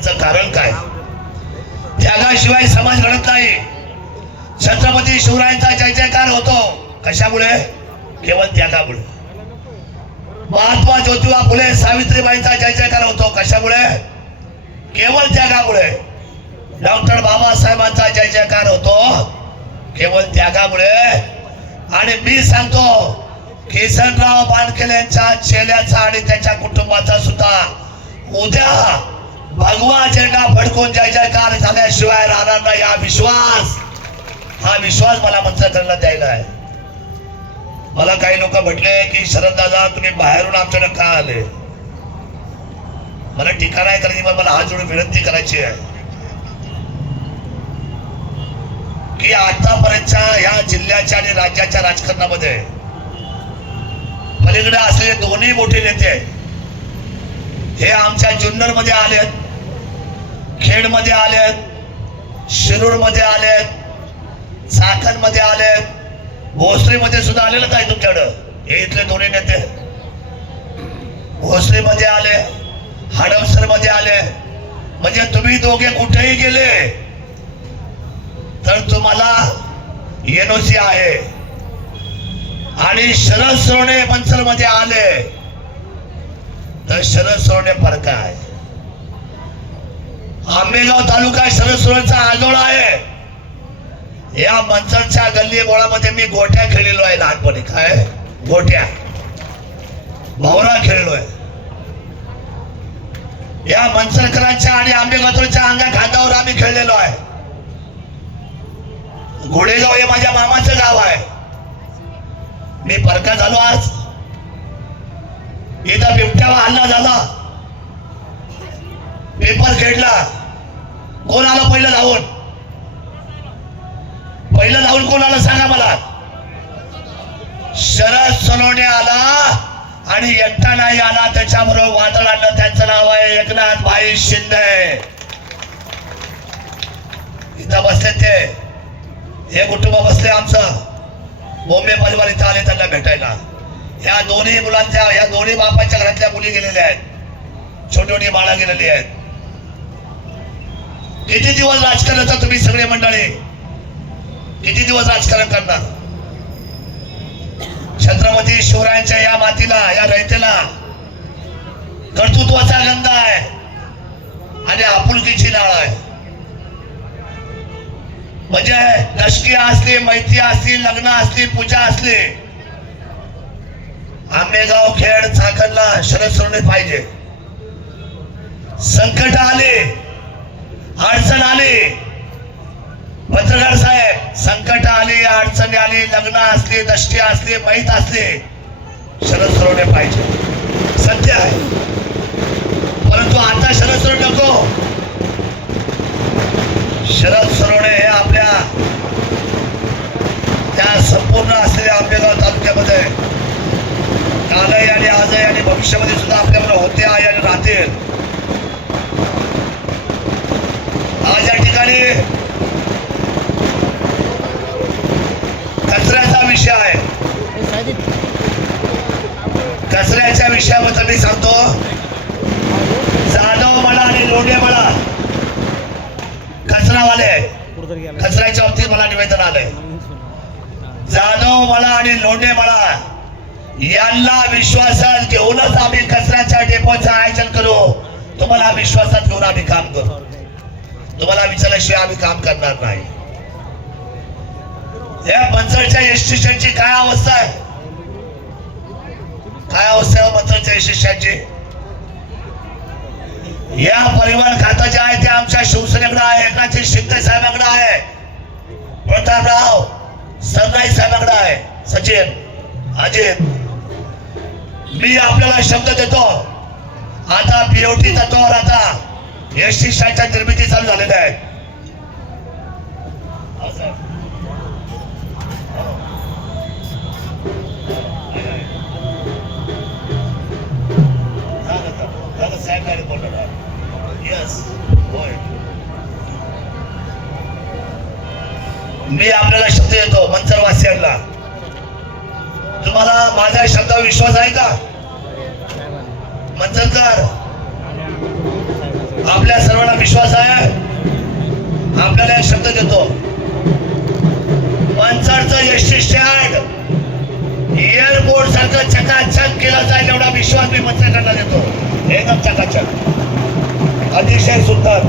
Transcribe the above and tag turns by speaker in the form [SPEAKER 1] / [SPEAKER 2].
[SPEAKER 1] याचं कारण काय? त्यागाशिवाय समाज घडत नाही. छत्रपती शिवरायांचा जय जयकार होतो. कशामुळे? केवळ त्यागामुळे. महात्मा ज्योतिबा फुले सावित्रीबाईंचा जय जयकार होतो. कशामुळे? केवळ त्यागामुळे. डॉक्टर बाबासाहेबांचा जय जयकार होतो. केवळ त्यागामुळे. आणि मी सांगतो किसनराव बाणकेल यांच्या चेल्याचा आणि त्याच्या कुटुंबाचा सुद्धा उद्या भगवा झेंडा फडकून जय जयकार झाल्याशिवाय राहणार नाही हा विश्वास. हा विश्वास मला मंत्रकांना द्यायला आहे. मला काही लोक म्हटले की शरद दादा तुम्ही बाहेरून आमच्याकडे का आले? मला ठिकाण आहे करायची मला हात जोडून विनंती करायची आहे. की आतापर्यंतच्या ह्या जिल्ह्याच्या आणि राज्याच्या राजकारणामध्ये पलीकडे असलेले दोन्ही मोठे नेते हे आमच्या जुन्नरमध्ये आलेत. आहेत मध्ये आलेत शिरूरमध्ये आलेत चाकणमध्ये आलेत भोसरी मध्ये सुद्धा आलेलं काय तुमच्याकडं. हे इथले दोन्ही नेते भोसरी मध्ये आले हडपसरमध्ये आले. म्हणजे तुम्ही दोघे कुठेही गेले तर तुम्हाला एनओसी आहे. आणि शरद सोने मंचरमध्ये आले तर शरद सोने फरक आहे आंबेगाव तालुका शरद आजोळा आहे. या मंचांच्या गल्ली बोळामध्ये मी गोट्या खेळलेलो आहे लहानपणी. काय? गोट्या भावरा खेळलोय. या मंचरकरांच्या आणि आंबेगावच्या अंगा खांदावर आम्ही खेळलेलो आहे. घोडेगाव हे माझ्या मामाचं गाव आहे. मी परका झालो आज. इथं बिबट्यावर हल्ला झाला. पेपर खेळला. कोण आलं पहिलं धावून? पहिलं धावून कोण आलं सांगा मला? शरद सोनवणे आला आणि एकटा नाही आला त्याच्याबरोबर वादळ आणलं. त्यांचं नाव आहे एकनाथ भाई शिंदे. इथं बसले ते. हे कुटुंब बसले आमचं. बॉम्बे परिवार इथं आले त्यांना भेटायला. ह्या दोन्ही मुलांच्या ह्या दोन्ही बापाच्या घरातल्या मुली गेलेल्या आहेत. छोटी छोटी बाळा गेलेली आहेत. किती दिवस राजकारणाचा तुम्ही सगळे मंडळी? किती दिवस राजकारण करणार? छत्रपती शिवरायांच्या या मातीला या रयतेला कर्तृत्वाचा गंध आहे आणि आपुलकीची नाळ आहे. म्हणजे दशकी असली मैत्री असली लग्न असली पूजा असली आंबेगाव खेड चाकणला शरद सोडले पाहिजे. संकट आले अडचण आली. पत्रकार साहेब संकट आली अडचणी आली लग्न असली दष्टी असली माहीत असली. शरद सोडणे पाहिजे. सत्य आहे. परंतु आता शरद सोड नको. शरद सरोडे हे आपल्या त्या संपूर्ण असलेल्या आंबेगाव तालुक्यामध्ये कालही आणि आजही आणि भविष्यामध्ये सुद्धा आपल्याबरोबर होते आहे आणि राहतील आज या ठिकाणी कचऱ्याचा विषय आहे कचऱ्याच्या विषयाबद्दल मी सांगतो जाधव म्हणा आणि लोंढे म्हणा कचरावाले कचऱ्याच्या बाबतीत मला निवेदन आलंय मला आणि लोंढे मला यांना विश्वासात घेऊनच आम्ही कचऱ्याच्या डेपोचं आयोजन करू. तुम्हाला विश्वासात घेऊन आम्ही काम करू. तुम्हाला विचारल्याशिवाय आम्ही काम करणार नाही. या मंचळच्या एस स्टेशनची काय अवस्था आहे? काय अवस्था आहे मंचळच्या एस स्टेशनची या परिवहन खातं जे आहे ते आमच्या शिवसेनेकडे आहे एकनाथजी शिंदे साहेबांकडे आहे. प्रतापराव सरनाईक साहेबाकडे आहे. सचिन अजित. मी आपल्याला शब्द देतो. आता पीओटी तत्वावर आता एस टी शाळेच्या निर्मिती चालू झालेल्या आहेत. आहे. Yes, मी आपल्याला शब्द देतो मंचरवासियांना तुम्हाला माझ्या शब्दावर विश्वास आहे का? मंचरकार आपल्या सर्वांना विश्वास आहे? आपल्याला एक शब्द देतो. मंचरचं एस टी स्टँड एअरपोर्ट सारखं चकाचक केलं जाईल एवढा विश्वास मी मंत्र्याकडनं देतो. एकदम चकाचक. अतिशय सुंदर.